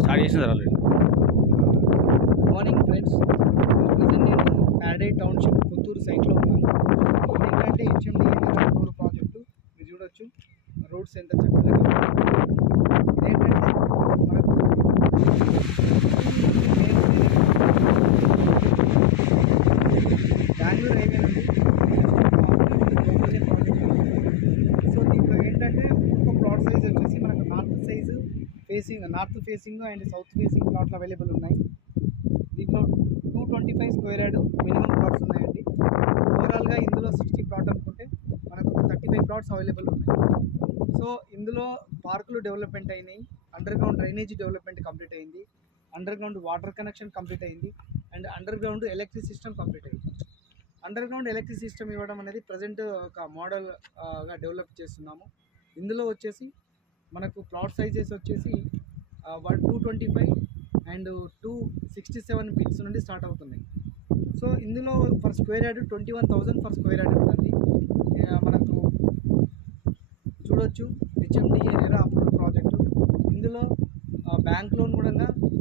Start చేసినారు already. Morning friends, present నేను Paradise township Kotturu సైట్లో ఉన్నాను. ఏంటంటే హెచ్ఎండి రోడ్ ప్రాజెక్టు మీరు చూడొచ్చు. రోడ్స్ ఎంత చక్కగా ఇదేంటంటే మనకు బెంగళూరు హైవే నుండి లోకల్ ప్రాజెక్ట్. సో దీంట్లో ఏంటంటే ఒక్కొక్క ప్లాట్ సైజ్ వచ్చేసి మనకు north facing and south facing ప్లాట్లు అవైలబుల్ ఉన్నాయి. దీంట్లో 225 స్క్వేర్ యార్డ్ మినిమం ప్లాట్స్ ఉన్నాయండి. ఓవరాల్గా ఇందులో 60 ప్లాట్ అనుకుంటే మనకు 35 ప్లాట్స్ అవైలబుల్ ఉన్నాయి. సో ఇందులో పార్కులు డెవలప్మెంట్ అయినాయి, under ground drainage development complete అయింది, under ground water connection complete అయింది, and under ground electric system complete అయింది. అండర్ గ్రౌండ్ ఎలక్ట్రిక్ సిస్టమ్ ఇవ్వడం అనేది ప్రజెంట్ ఒక మోడల్గా డెవలప్ చేస్తున్నాము. ఇందులో వచ్చేసి మనకు ప్లాట్ సైజెస్ వచ్చేసి 225 అండ్ 267 బిట్స్ నుండి స్టార్ట్ అవుతున్నాయి. సో ఇందులో for square yard 21,000 for square yard ఉంటుంది. మనకు చూడొచ్చు హెచ్ఎండిఏ రెరా అప్రూవ్డ్ ప్రాజెక్టు. ఇందులో బ్యాంక్ లోన్ కూడా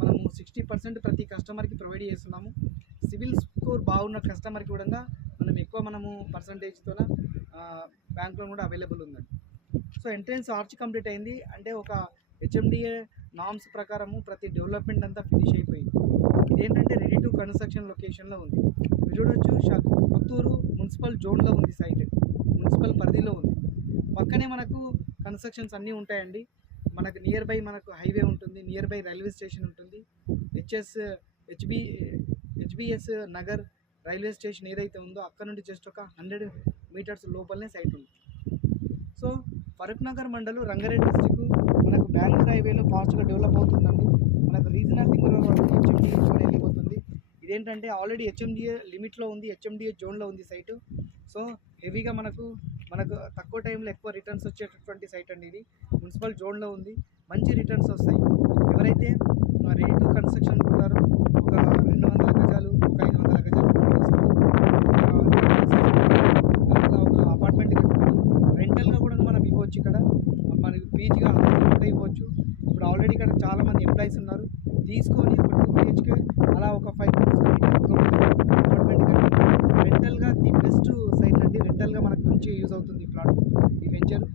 మనము 60% ప్రతి కస్టమర్కి ప్రొవైడ్ చేస్తున్నాము. సివిల్ స్కోర్ బాగున్న కస్టమర్కి కూడా మనము పర్సంటేజ్తో బ్యాంక్ లోన్ కూడా అవైలబుల్ ఉందండి. సో ఎంట్రెన్స్ ఆర్చ్ కంప్లీట్ అయింది. అంటే ఒక హెచ్ఎండిఏ నామ్స్ ప్రకారము ప్రతి డెవలప్మెంట్ అంతా ఫినిష్ అయిపోయింది. ఇదేంటంటే రెడీ టు కన్స్ట్రక్షన్ లొకేషన్లో ఉంది. మీరు చూడొచ్చు, కొత్తూరు మున్సిపల్ జోన్లో ఉంది, సైట్ మున్సిపల్ పరిధిలో ఉంది. పక్కనే మనకు కన్స్ట్రక్షన్స్ అన్నీ ఉంటాయండి. మనకు నియర్ బై మనకు హైవే ఉంటుంది, నియర్ బై రైల్వే స్టేషన్ ఉంటుంది. హెచ్బిఎస్ నగర్ రైల్వే స్టేషన్ ఏదైతే ఉందో అక్కడ నుండి జస్ట్ ఒక 100 మీటర్స్ లోపలనే సైట్ ఉంది. సో ఫరూక్ నగర్ మండలం రంగారెడ్డి డిస్టిక్ మనకు బెంగళూరు హైవేలో ఫాస్ట్గా డెవలప్ అవుతుందండి. మనకు రీజనల్ థింగ్లో హెచ్ఎండిఏ జోన్ వెళ్ళిపోతుంది. ఇదేంటంటే ఆల్రెడీ హెచ్ఎండిఏ లిమిట్లో ఉంది, హెచ్ఎండిఏ జోన్లో ఉంది సైటు. సో హెవీగా మనకు తక్కువ టైంలో ఎక్కువ రిటర్న్స్ వచ్చేటటువంటి సైట్ అండి. ఇది మున్సిపల్ జోన్లో ఉంది, మంచి రిటర్న్స్ వస్తాయి. ఎవరైతే రెడీ టు కన్స్ట్రక్షన్ అనుకుంటారో ఒక 200 గజాలు, ఒక 500 గజాలు ఒక అపార్ట్మెంట్ కట్టుకొని రెంటల్గా కూడా మనం ఇవ్వచ్చు. ఇక్కడ మనకి పీజీగా ఇవ్వచ్చు. ఇప్పుడు ఆల్రెడీ ఇక్కడ చాలామంది ఎంప్లాయీస్ ఉన్నారు. తీసుకొని ఒక 2 BHK అలా ఒక 5 అపార్ట్మెంట్ కట్టి రెంటల్గా ది బెస్ట్ సైట్ అండి. రెంటల్గా మనకు మంచి యూజ్ అవుతుంది ఈ ప్లాట్, ఈ వెంచర్.